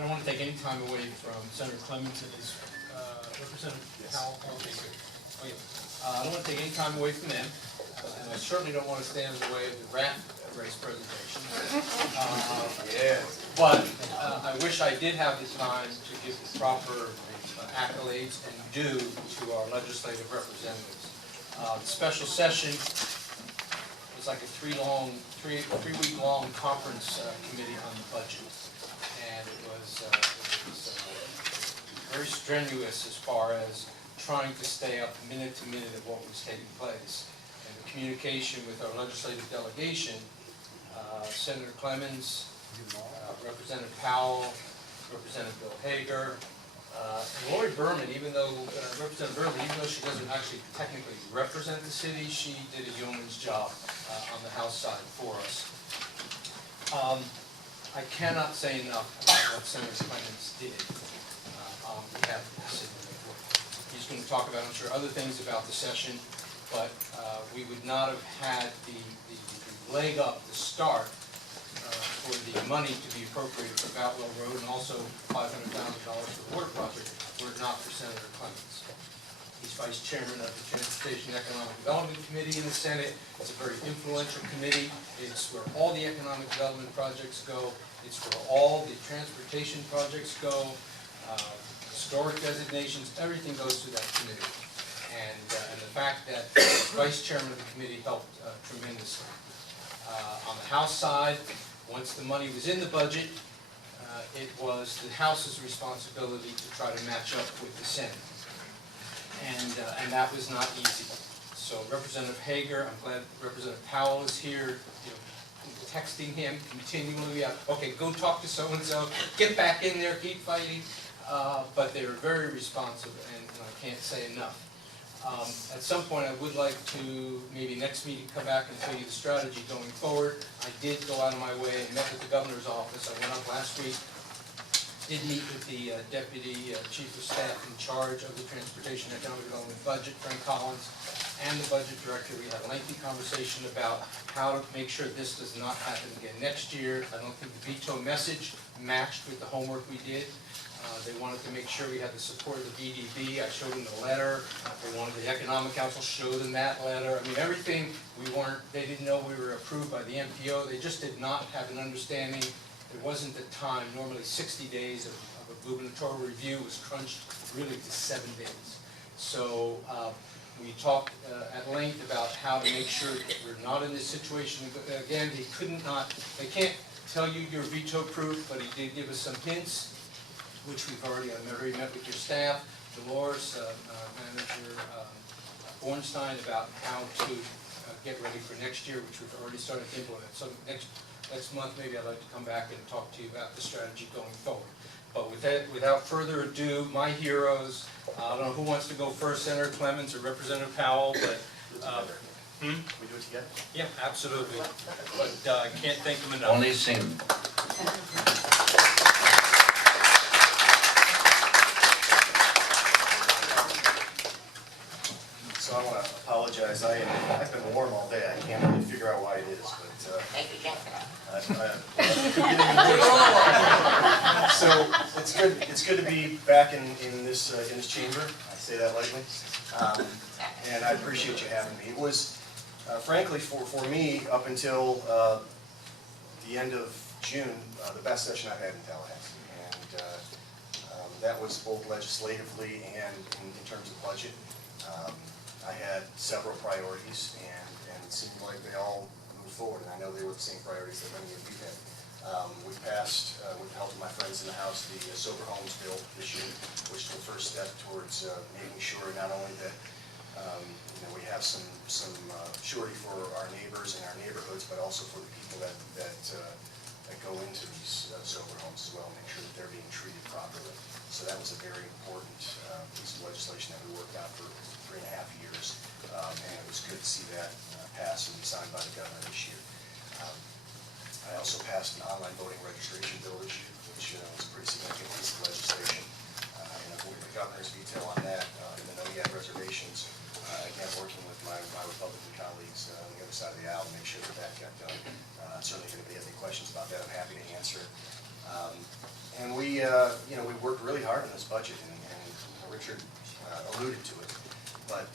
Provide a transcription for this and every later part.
I don't want to take any time away from Senator Clemens and his Representative Powell. Okay, good. Oh, yeah. I don't want to take any time away from them, and I certainly don't want to stand in the way of the rat race presentation. But I wish I did have the time to give the proper accolades and due to our legislative representatives. The special session was like a three-week-long conference committee on the budget, and it was very strenuous as far as trying to stay up minute to minute of what was taking place. And the communication with our legislative delegation, Senator Clemens, Representative Powell, Representative Bill Hager, and Lori Berman, even though Representative Berman, even though she doesn't actually technically represent the city, she did a yeoman's job on the House side for us. I cannot say enough about what Senator Clemens did on behalf of the city. He's going to talk about, I'm sure, other things about the session, but we would not have had the leg up, the start, for the money to be appropriated for Boutwell Road and also $500,000 for the water project were it not for Senator Clemens. He's vice chairman of the Transportation and Economic Development Committee in the Senate. It's a very influential committee. It's where all the economic development projects go. It's where all the transportation projects go. Historic designations, everything goes through that committee. And the fact that the vice chairman of the committee helped tremendously. On the House side, once the money was in the budget, it was the House's responsibility to try to match up with the Senate. And that was not easy. So Representative Hager, I'm glad Representative Powell is here, texting him continually, okay, go talk to so-and-so, get back in there, keep fighting. But they were very responsive, and I can't say enough. At some point, I would like to, maybe next meeting, come back and tell you the strategy going forward. I did go out of my way and met with the governor's office. I went up last week, did meet with the deputy chief of staff in charge of the Transportation and Economic Development budget, Frank Collins, and the budget director. We had a lengthy conversation about how to make sure this does not happen again next year. I don't think the veto message matched with the homework we did. They wanted to make sure we had the support of the BDB. I showed them the letter. They wanted the Economic Council, showed them that letter. I mean, everything they didn't know we were approved by the MPO. They just did not have an understanding. There wasn't the time. Normally 60 days of a gubernatorial review was crunched really to 7 days. So we talked at length about how to make sure that we're not in this situation. Again, they can't tell you you're veto proof, but he did give us some hints, which I've already met with your staff, Dolores, Manager Bornstein, about how to get ready for next year, which we've already started to implement. So next month, maybe I'd like to come back and talk to you about the strategy going forward. But without further ado, my heroes, I don't know who wants to go first, Senator Clemens or Representative Powell, but Can we do it together? yeah, absolutely. But I can't thank them enough. Only sing. So I want to apologize. I've been warm all day. I can't really figure out why it is, but so it's good to be back in this chamber. I say that lightly, and I appreciate you having me. It was frankly for me up until the end of June the best session I've had in Tallahassee, and that was both legislatively and in terms of budget. I had several priorities, and it seemed like they all moved forward, and I know they were the same priorities that many of you had. We passed, with the help of my friends in the House, the Sober Homes Bill this year, which is the first step towards making sure not only that we have some surety for our neighbors and our neighborhoods, but also for the people that go into these sober homes as well, make sure that they're being treated properly. So that was a very important piece of legislation that we worked out for 3.5 years, and it was good to see that pass and be signed by the governor this year. I also passed an online voting registration bill this year, which was a pretty significant piece of legislation. And I've worked with the governor's veto on that, even though he had reservations. Again, working with my Republican colleagues on the other side of the aisle to make sure that got done. Certainly, if anybody has any questions about that, I'm happy to answer. And we you know, we worked really hard on this budget, and Richard alluded to it. But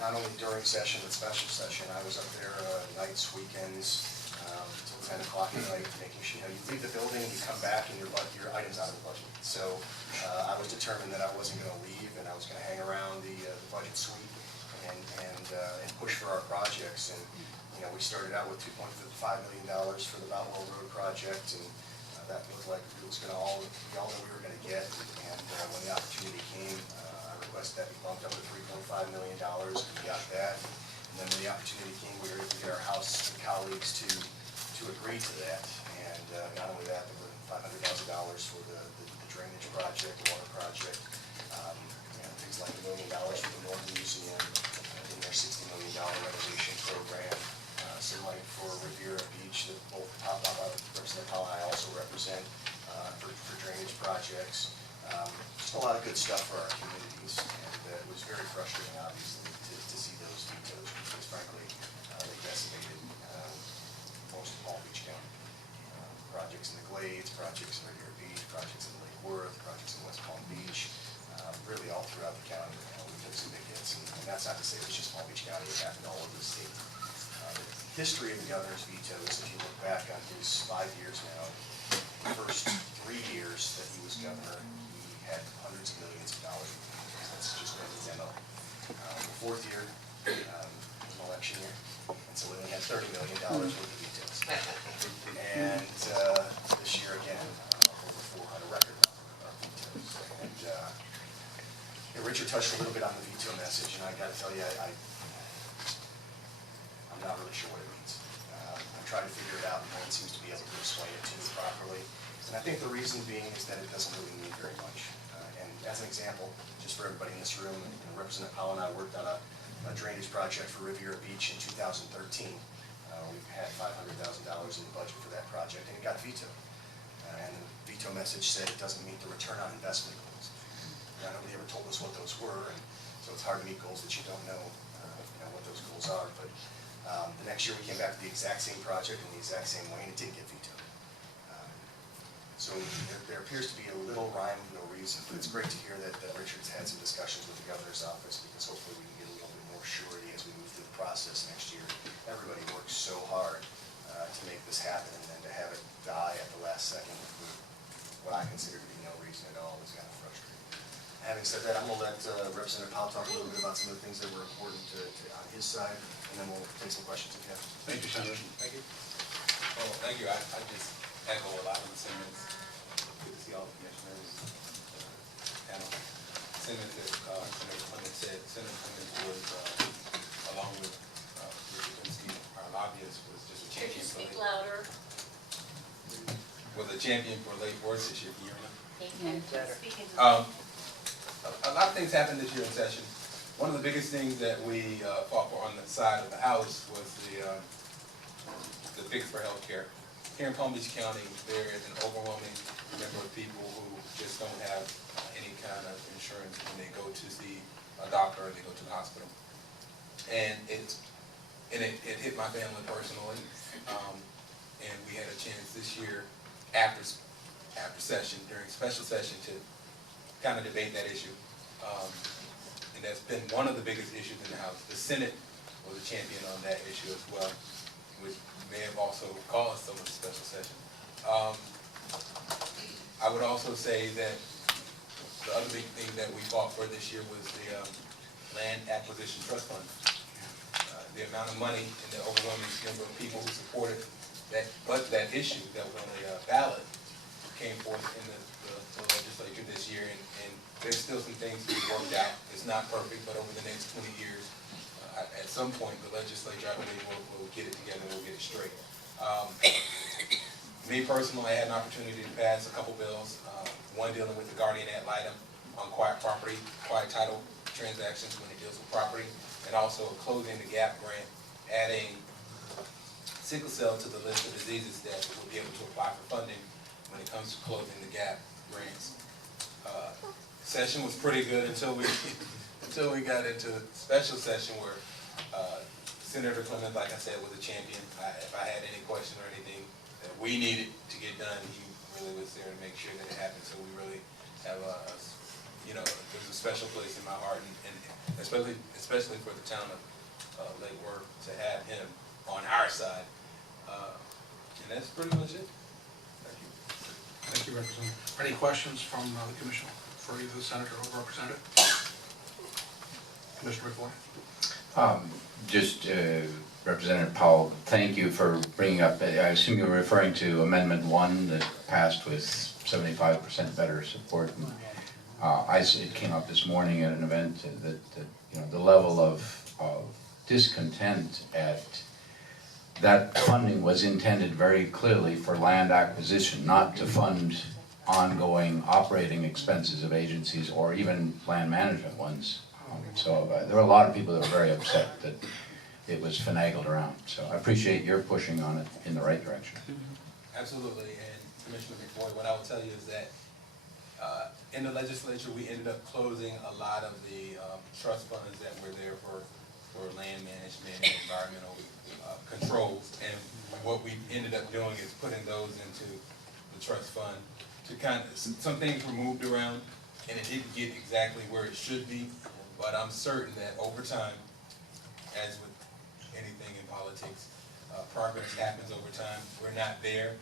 not only during session, but special session, I was up there nights, weekends, till 10 o'clock at night, making sure, you know, you leave the building, you come back, and your item's out of the budget. So I was determined that I wasn't going to leave, and I was going to hang around the budget suite and push for our projects. And you know, we started out with $2.5 million for the Boutwell Road project, and that looked like it was going to all that we were going to get. And when the opportunity came, I requested that be bumped up to $3.5 million, and we got that. And then when the opportunity came, we were able to get our House colleagues to agree to that. And not only that, but $500,000 for the drainage project, the water project, things like $1 million for the Northern Museum, in their $60 million renovation program, some money for Riviera Beach that both Representative Powell and I also represent for drainage projects. Just a lot of good stuff for our communities, and it was very frustrating, obviously, to see those vetoes, because frankly, they decimated most of Palm Beach County. Projects in the Glades, projects in Riviera Beach, projects in Lake Worth, projects in West Palm Beach, really all throughout the county. We took some big hits, and that's not to say it's just Palm Beach County, it happened all over the state. The history of the governor's vetoes, if you look back on his 5 years now, the first 3 years that he was governor, he had hundreds of millions of dollars in vetoes. That's just been his MO. The fourth year was an election year, and so we only had $30 million worth of vetoes. And this year again, over 400 record number of vetoes. And Richard touched a little bit on the veto message, and I got to tell you, I'm not really sure what it means. I'm trying to figure it out, and no one seems to be able to explain it to me properly. And I think the reason being is that it doesn't really mean very much. And as an example, just for everybody in this room, Representative Powell and I worked on a drainage project for Riviera Beach in 2013. We've had $500,000 in the budget for that project, and it got vetoed. And the veto message said it doesn't meet the return on investment goals. Now, nobody ever told us what those were, and so it's hard to meet goals that you don't know, what those goals are. But the next year we came back to the exact same project in the exact same way, and it did get vetoed. So there appears to be a little rhyme with no reason, but it's great to hear that Richard's had some discussions with the governor's office, because hopefully we can get a little bit more surety as we move through the process next year. Everybody works so hard to make this happen, and then to have it die at the last second for what I consider to be no reason at all is kind of frustrating. Having said that, I'm going to let Representative Powell talk a little bit about some of the things that were important on his side, and then we'll take some questions if you have. Thank you, Senator. Thank you. Well, thank you. I just echo a lot of the sentiments. Good to see all the commissioners. Panel. Sentiments that Senator Clemens said. Senator Clemens was, along with Richard Pinsky, our lobbyist, was just a Could champion. you speak louder? Was a champion for Lake Worth this year. Can you hear me? Speaking. A lot of things happened this year in session. One of the biggest things that we fought for on the side of the House was the fix for healthcare. Here in Palm Beach County, there is an overwhelming number of people who just don't have any kind of insurance when they go to see a doctor or they go to the hospital. And it hit my family personally. And we had a chance this year after session, during special session, to kind of debate that issue. And that's been one of the biggest issues in the House. The Senate was a champion on that issue as well, which may have also caused some of the special session. I would also say that the other big thing that we fought for this year was the Land Acquisition Trust Fund. The amount of money and the overwhelming number of people who supported that issue that was on the ballot came forth in the legislature this year, and there's still some things to be worked out. It's not perfect, but over the next 20 years, at some point, the legislature, I believe, will get it together and we'll get it straight. Me personally, I had an opportunity to pass a couple bills, one dealing with the guardian ad litem on quiet property, quiet title transactions when it deals with property, and also a Closing the Gap grant, adding sickle cell to the list of diseases that will be able to apply for funding when it comes to Closing the Gap grants. Session was pretty good until we got into special session where Senator Clemens, like I said, was a champion. If I had any question or anything that we needed to get done, he really was there to make sure that it happened. So we really have there's a special place in my heart, and especially for the town of Lake Worth to have him on our side. And that's pretty much it. Thank you. Thank you, Representative. Any questions from the commission for either the senator or representative? Commissioner McFoy. Representative Powell, thank you for bringing up, I assume you're referring to Amendment 1 that passed with 75% better support. It came up this morning at an event that the level of discontent at that funding was intended very clearly for land acquisition, not to fund ongoing operating expenses of agencies or even land management ones. So there were a lot of people that were very upset that it was finagled around. So I appreciate your pushing on it in the right direction. Absolutely, and Commissioner McFoy, what I will tell you is that in the legislature, we ended up closing a lot of the trust funds that were there for land management and environmental controls. And what we ended up doing is putting those into the trust fund to some things were moved around and it didn't get exactly where it should be. But I'm certain that over time, as with anything in politics, progress happens over time. We're not there,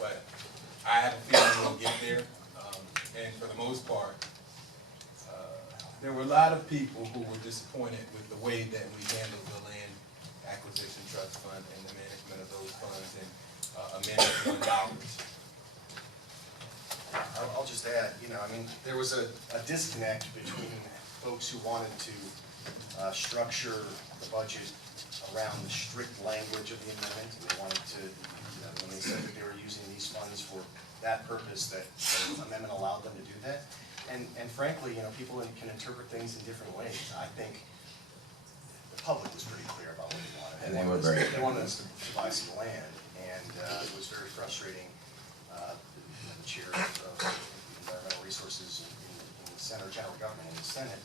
but I have a feeling we'll get there. And for the most part, there were a lot of people who were disappointed with the way that we handled the land acquisition trust fund and the management of those funds and amendment dollars. I'll just add, there was a disconnect between folks who wanted to structure the budget around the strict language of the amendment, and they wanted to, when they said that they were using these funds for that purpose, that the amendment allowed them to do that. And frankly, people can interpret things in different ways. I think the public was pretty clear about what they wanted. And they were very They wanted us to buy some land, and it was very frustrating. The chair of Environmental Resources in the Senate, General Government in the Senate,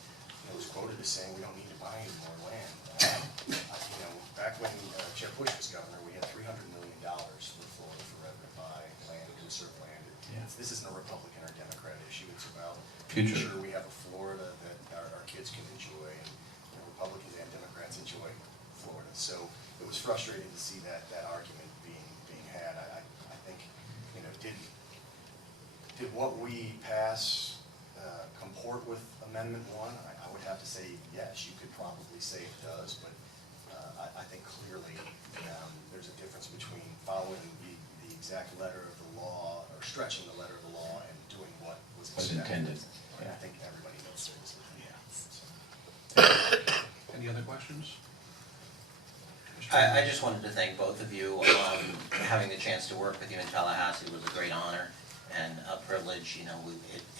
was quoted as saying, we don't need to buy any more land. Back when Jeb Bush was governor, we had $300 million for Florida for revenue to buy land, conserve land. Yeah. This isn't a Republican or Democrat issue. It's about Future. making sure we have a Florida that our kids can enjoy, and Republicans and Democrats enjoy Florida. So it was frustrating to see that argument being had. I think, did what we pass comport with Amendment 1? I would have to say yes. You could probably say it does, but I think clearly there's a difference between following the exact letter of the law, or stretching the letter of the law, and doing what was intended. And I think everybody knows this. Any other questions? I just wanted to thank both of you. Having the chance to work with you in Tallahassee was a great honor and a privilege.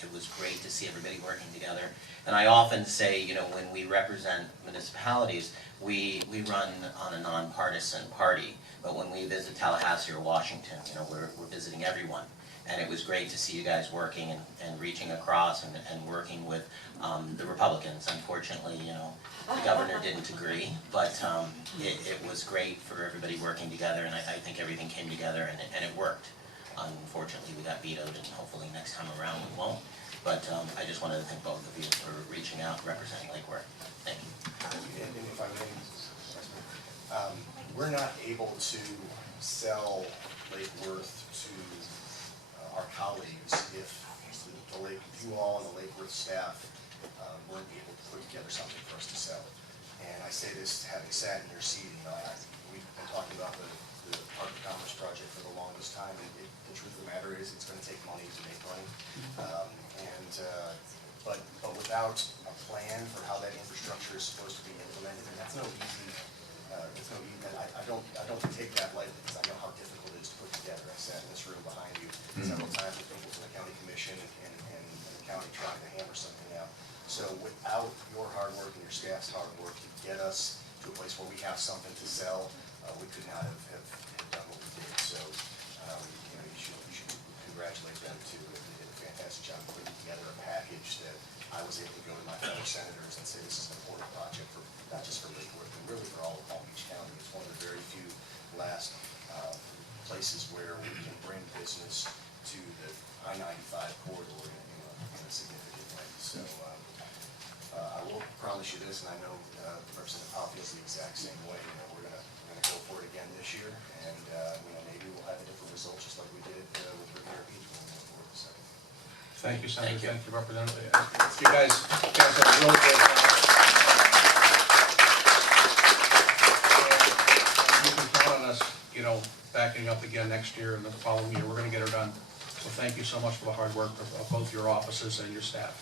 It was great to see everybody working together. And I often say, when we represent municipalities, we run on a nonpartisan party. But when we visit Tallahassee or Washington, we're visiting everyone. And it was great to see you guys working and reaching across and working with the Republicans. Unfortunately, the governor didn't agree, but it was great for everybody working together, and I think everything came together and it worked. Unfortunately, we got vetoed, and hopefully next time around we won't. But I just wanted to thank both of you for reaching out, representing Lake Worth. Thank you. And if I may, we're not able to sell Lake Worth to our colleagues if you all and the Lake Worth staff weren't able to put together something for us to sell. And I say this having sat in your seat. We've been talking about the Park of Commerce project for the longest time, and the truth of the matter is it's going to take money to make money. But without a plan for how that infrastructure is supposed to be implemented, and that's no easy. I don't take that lightly, because I know how difficult it is to put together. I sat in this room behind you several times with people from the county commission and the county trying to hammer something out. So without your hard work and your staff's hard work to get us to a place where we have something to sell, we could not have done what we did. So you should congratulate them too. They did a fantastic job putting together a package that I was able to go to my fellow senators and say this is an important project for not just for Lake Worth, but really for all of Palm Beach County. It's one of the very few last places where we can bring business to I-35 corridor in a significant way. So I will promise you this, and I know Representative Powell feels the exact same way. You know, we're gonna go for it again this year, and you know, maybe we'll have a different result, just like we did with Riviera Beach when we went for it the second. Thank you, Senator. Thank you. Thank you, Representative. You guys have a really great job. You can count on us, you know, backing up again next year and the following year. We're gonna get her done. So thank you so much for the hard work of both your offices and your staff.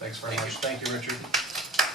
Thanks very much. Thank you, Richard.